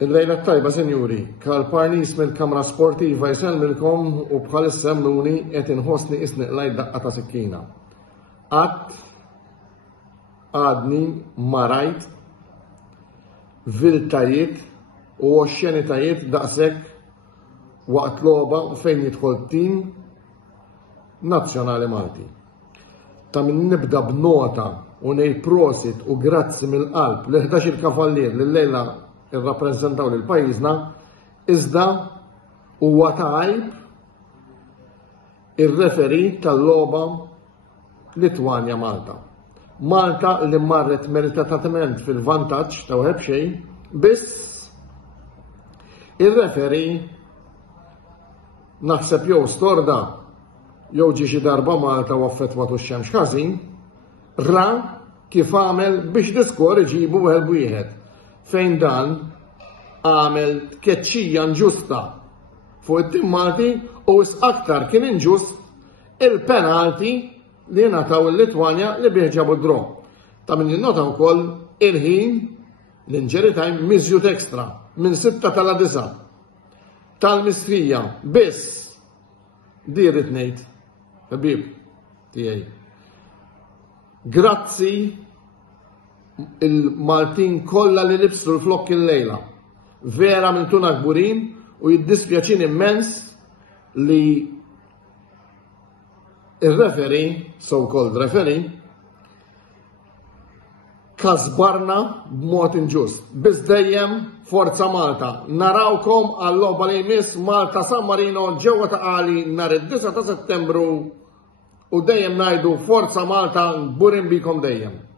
Il-lejla tajba, senjuri, kal-parnis mill-Kamra Sportiva jisellmilkom u bħalissa mnuni qed inħossni isniq lajt daqqa ta' sikkina. Għadni marajt viltajiet u oxxenitajiet daqshekk waqt logħba fejn jidħol tim nazzjonali Malti. Ta' min nibda b'nota u ngħid prosit u grazzi mill-qalb l-11 kavallier li l-lejla irrappreżentaw lil pajjiżna, iżda huwa ta' għajb ir-referi tal-logħba Litwanja Malta. Malta li marret meritatament fil-vantaġġ ta' wieħed xejn, biss ir-referi naħseb jew storda jew ġie xi darba Malta u affettwatu x-xemx ħażin, ra kif għamel biex diskor iġibu wieħed fejn dan għamel tkeċċija inġusta fuq it-tim Malti u aktar kien inġust il-penalti li ngħataw il-Litwanja li bieħġabu d-draw. Ta' min jinnota wkoll il-ħin l-injury time miżjut ekstra minn 6 tal-9 tal-mistrija biss dirit ngħid ħbieb tiegħi. Grazzi il-Maltin kollha li libsu l-flokk il-lejla. Vera mintuna kburin u jiddispjaċin immens li il-referi, so-called referi, kasbarna b'mod inġust. Biz dejjem Forza Malta. Narawkom għall-logħba li jmiss Malta San Marino ġewwa ta' Qali nhar id-9 ta' Settembru u dejjem ngħidu Forza Malta, gburin bikom dejjem.